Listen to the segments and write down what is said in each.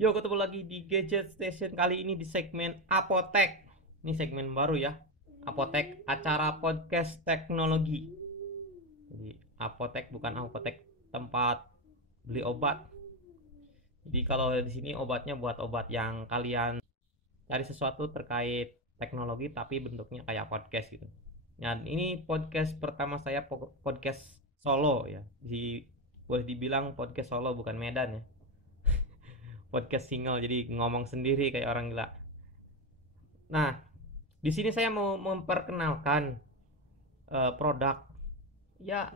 Yo, ketemu lagi di Gadget Station kali ini di segmen Apotek. Ini segmen baru ya. Apotek, acara podcast teknologi. Jadi Apotek bukan apotek tempat beli obat. Jadi kalau di sini obatnya buat obat yang kalian cari sesuatu terkait teknologi tapi bentuknya kayak podcast gitu. Dan ini podcast pertama saya, podcast solo ya. Boleh dibilang podcast solo bukan Medan ya. Podcast single, jadi ngomong sendiri kayak orang gila. Nah, di sini saya mau memperkenalkan produk, ya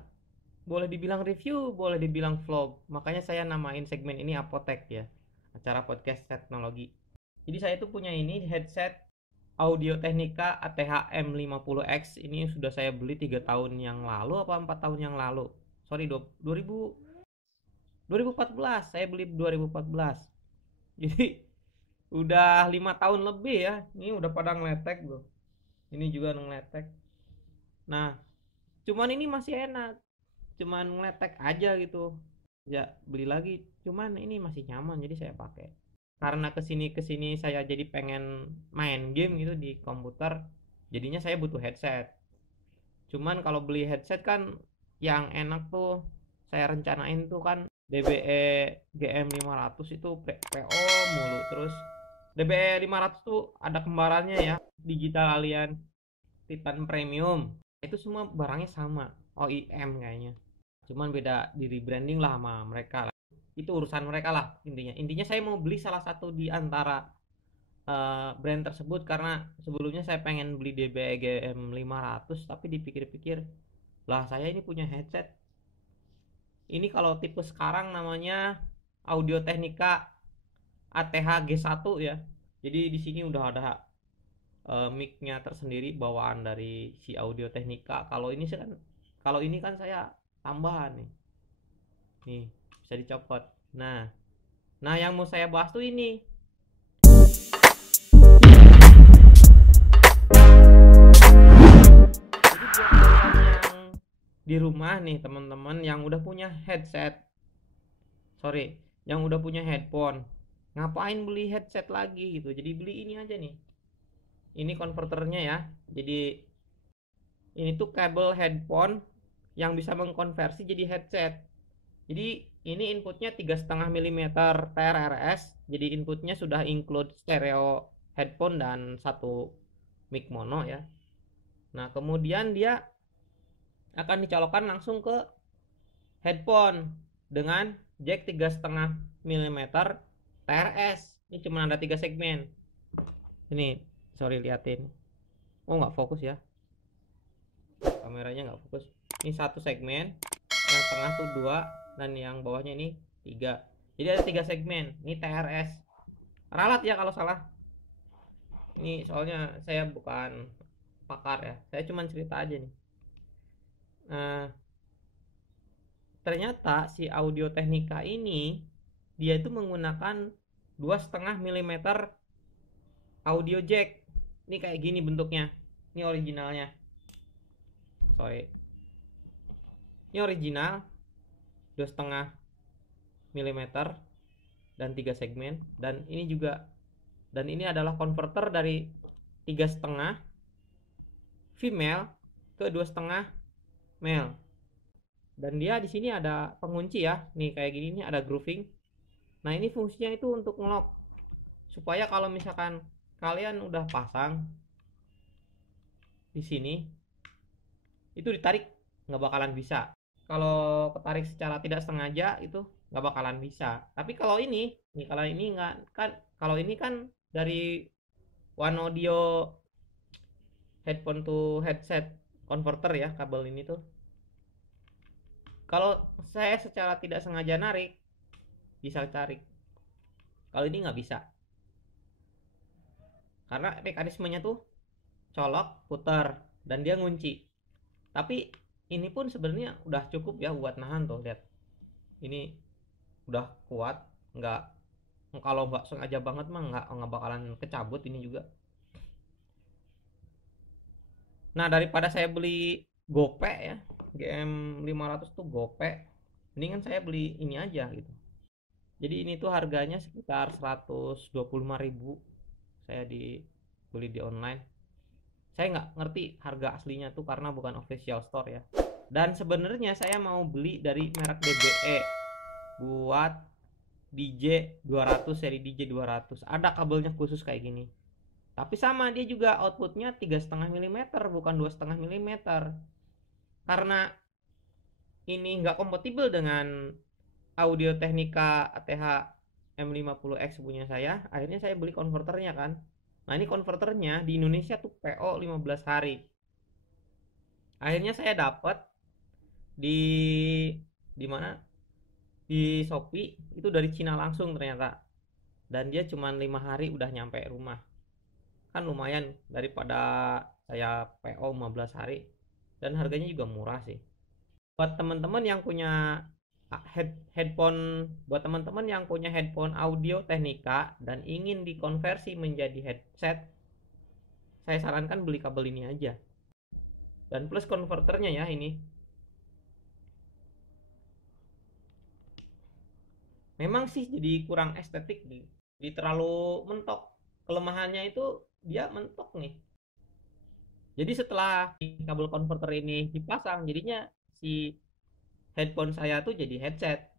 boleh dibilang review, boleh dibilang vlog. Makanya saya namain segmen ini Apotek ya, acara podcast teknologi. Jadi saya tuh punya ini headset Audio Technica ATH M50X. Ini sudah saya beli 3 tahun yang lalu apa 4 tahun yang lalu. Sorry, 2014. Saya beli 2014. Jadi udah 5 tahun lebih ya. Ini udah pada ngeletek bro. Ini juga ngeletek. Nah, cuman ini masih enak, cuman ngeletek aja gitu. Ya beli lagi, cuman ini masih nyaman jadi saya pakai. Karena kesini kesini saya jadi pengen main game gitu di komputer, jadinya saya butuh headset. Cuman kalau beli headset kan yang enak tuh saya rencanain tuh kan DBE GM500 itu PO mulu. Terus DBE 500 tuh ada kembarannya ya, Digital Alien Titan Premium. Itu semua barangnya sama, OEM kayaknya, cuman beda di rebranding lah sama mereka lah. Itu urusan mereka lah. Intinya saya mau beli salah satu di antara brand tersebut karena sebelumnya saya pengen beli DBGM 500 tapi dipikir-pikir lah saya ini punya headset ini kalau tipe sekarang namanya Audio Technica ATH G1 ya. Jadi di sini udah ada mic-nya tersendiri bawaan dari si Audio Technica. Kalau ini kan saya tambahan nih. Nih, bisa dicopot. Nah, nah yang mau saya bahas tuh ini. Jadi buat kalian yang di rumah nih, teman-teman yang udah punya headset, sorry, yang udah punya headphone, ngapain beli headset lagi gitu? Jadi beli ini aja nih. Ini konverternya ya. Jadi ini tuh kabel headphone yang bisa mengkonversi jadi headset. Jadi ini inputnya 3,5 mm TRRS. Jadi inputnya sudah include stereo headphone dan satu mic mono ya. Nah kemudian dia akan dicolokkan langsung ke headphone dengan jack 3,5 mm TRS. Ini cuma ada 3 segmen. Ini sorry liatin. Oh nggak fokus ya, kameranya nggak fokus. Ini satu segmen, yang tengah tuh 2, dan yang bawahnya ini 3. Jadi ada 3 segmen. Ini TRS. Ralat ya kalau salah. Ini soalnya saya bukan pakar ya, saya cuma cerita aja nih. Nah, ternyata si Audio Technica ini dia itu menggunakan 2,5 mm audio jack. Ini kayak gini bentuknya. Ini originalnya. Sorry. Ini original 2,5 mm dan 3 segmen, dan ini juga, dan ini adalah konverter dari 3,5 female ke 2,5 male. Dan dia di sini ada pengunci ya. Nih kayak gini nih ada grooving. Nah, ini fungsinya itu untuk ngelock supaya kalau misalkan kalian udah pasang di sini itu ditarik nggak bakalan bisa. Kalau ketarik secara tidak sengaja itu nggak bakalan bisa. Tapi kalau ini nih, kalau ini nggak kan, kalau ini kan dari One Audio headphone to headset converter ya, kabel ini tuh. Kalau saya secara tidak sengaja narik bisa tarik. Kalau ini nggak bisa karena mekanismenya tuh colok putar dan dia ngunci. Tapi ini pun sebenarnya udah cukup ya buat nahan tuh, lihat ini udah kuat. Nggak, kalau nggak sengaja banget mah nggak bakalan kecabut ini juga. Nah daripada saya beli gope ya, GM 500 tuh gope, mendingan saya beli ini aja gitu, Jadi ini tuh harganya sekitar 125.000, saya beli di online. Saya nggak ngerti harga aslinya tuh karena bukan official store ya. Dan sebenarnya saya mau beli dari merek DBE buat DJ 200, seri DJ 200. Ada kabelnya khusus kayak gini. Tapi sama, dia juga outputnya 3,5 mm, bukan 2,5 mm. Karena ini nggak kompatibel dengan Audio Technica ATH M50X punya saya, akhirnya saya beli konverternya kan. Nah, ini konverternya di Indonesia tuh PO 15 hari. Akhirnya saya dapat di mana? Di Shopee, itu dari Cina langsung ternyata. Dan dia cuma 5 hari udah nyampe rumah. Kan lumayan daripada saya PO 15 hari, dan harganya juga murah sih. Buat teman-teman yang punya headphone, buat teman-teman yang punya headphone Audio Technica dan ingin dikonversi menjadi headset, saya sarankan beli kabel ini aja. Dan plus konverternya ya ini. Memang sih jadi kurang estetik, jadi terlalu mentok. Kelemahannya itu dia mentok nih. Jadi setelah kabel konverter ini dipasang, jadinya si headphone saya tuh jadi headset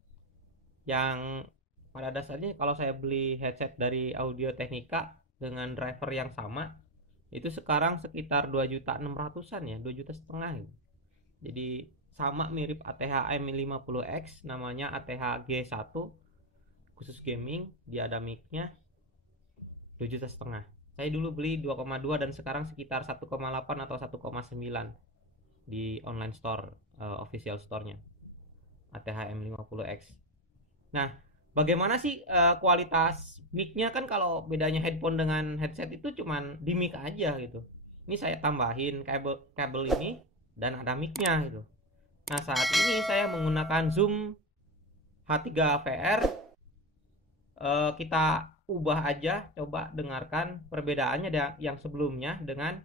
yang pada dasarnya kalau saya beli headset dari Audio Technica dengan driver yang sama itu sekarang sekitar 2.600.000-an ya, 2,5 juta gitu. Jadi sama mirip ATH M50X, namanya ATH G1, khusus gaming, dia ada mic-nya, 2,5 juta. Saya dulu beli 2,2 dan sekarang sekitar 1,8 atau 1,9 di online store, official store-nya ATH M50X. Nah, bagaimana sih kualitas mic-nya? Kan kalau bedanya headphone dengan headset itu cuman di mic aja gitu. Ini saya tambahin kabel kabel ini dan ada mic-nya gitu. Nah, saat ini saya menggunakan Zoom H3VR. Kita ubah aja, coba dengarkan perbedaannya yang sebelumnya dengan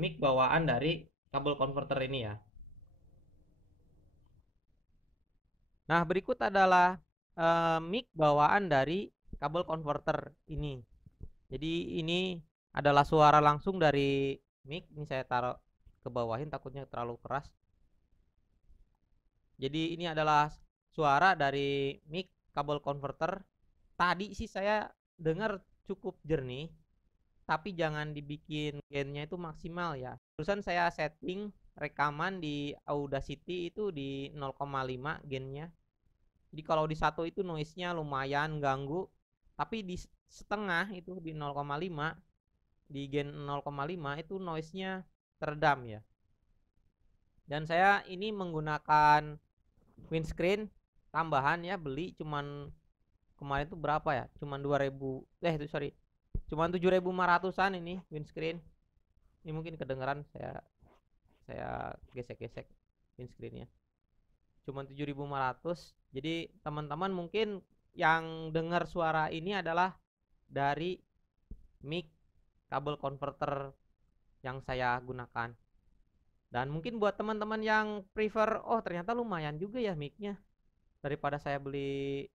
mic bawaan dari kabel converter ini ya. Nah, berikut adalah mic bawaan dari kabel converter ini. Jadi ini adalah suara langsung dari mic. Ini saya taruh ke bawahin takutnya terlalu keras. Jadi ini adalah suara dari mic kabel converter. Tadi sih saya dengar cukup jernih, tapi jangan dibikin gainnya itu maksimal ya. Terusan saya setting rekaman di Audacity itu di 0,5 gainnya. Jadi kalau di satu itu noise-nya lumayan ganggu, tapi di setengah itu di 0,5, di gain 0,5 itu noise-nya teredam ya. Dan saya ini menggunakan windscreen tambahan ya, beli cuman kemarin itu berapa ya? Cuman 2000, itu sorry. Cuman 7.500-an ini windscreen. Ini mungkin kedengeran saya gesek-gesek windscreennya. Cuman 7.500. Jadi teman-teman mungkin yang dengar suara ini adalah dari mic kabel converter yang saya gunakan. Dan mungkin buat teman-teman yang prefer, oh ternyata lumayan juga ya mic-nya, daripada saya beli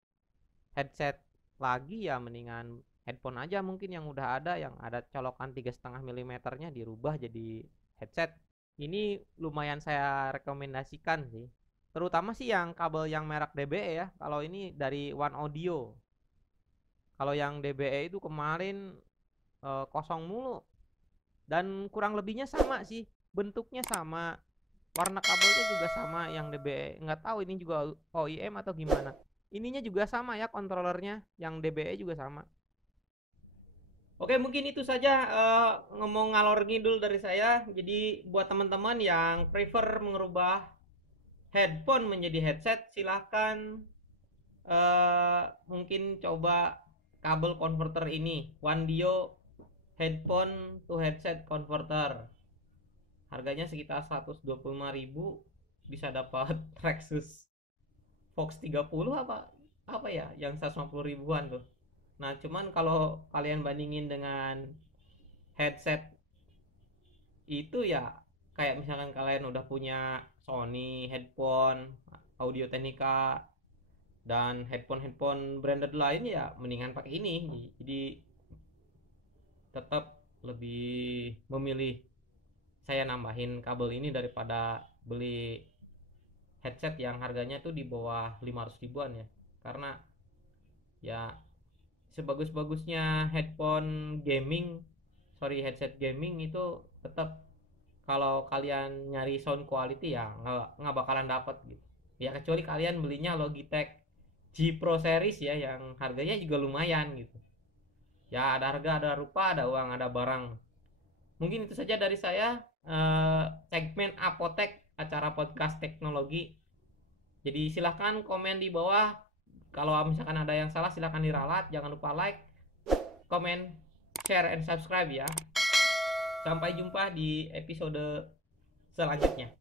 headset lagi ya mendingan headphone aja mungkin yang udah ada, yang ada colokan 3,5 mm-nya dirubah jadi headset. Ini lumayan saya rekomendasikan sih, terutama sih yang kabel yang merek DBE ya. Kalau ini dari One Audio, kalau yang DBE itu kemarin kosong mulu. Dan kurang lebihnya sama sih, bentuknya sama, warna kabelnya juga sama yang DBE. Nggak tahu ini juga OEM atau gimana. Ininya juga sama ya, kontrolernya yang DBE juga sama. Oke, mungkin itu saja ngomong ngalor ngidul dari saya. Jadi buat teman-teman yang prefer mengubah headphone menjadi headset, silahkan mungkin coba kabel converter ini, Wandio headphone to headset converter. Harganya sekitar 125.000, bisa dapat Rexus Fox 30 apa apa ya yang 150 ribuan tuh. Nah, cuman kalau kalian bandingin dengan headset itu ya, kayak misalkan kalian udah punya Sony headphone Audio Technica Dan headphone branded lain ya mendingan pakai ini. Jadi tetap lebih memilih saya nambahin kabel ini daripada beli headset yang harganya tuh di bawah 500 ribuan ya. Karena ya sebagus-bagusnya headset gaming itu tetap kalau kalian nyari sound quality ya nggak bakalan dapet gitu. Ya kecuali kalian belinya Logitech G Pro series ya yang harganya juga lumayan gitu. Ya ada harga, ada rupa, ada uang, ada barang. Mungkin itu saja dari saya, segmen Apotek acara podcast teknologi. Jadi silahkan komen di bawah. Kalau misalkan ada yang salah silahkan diralat. Jangan lupa like, comment, share, and subscribe ya. Sampai jumpa di episode selanjutnya.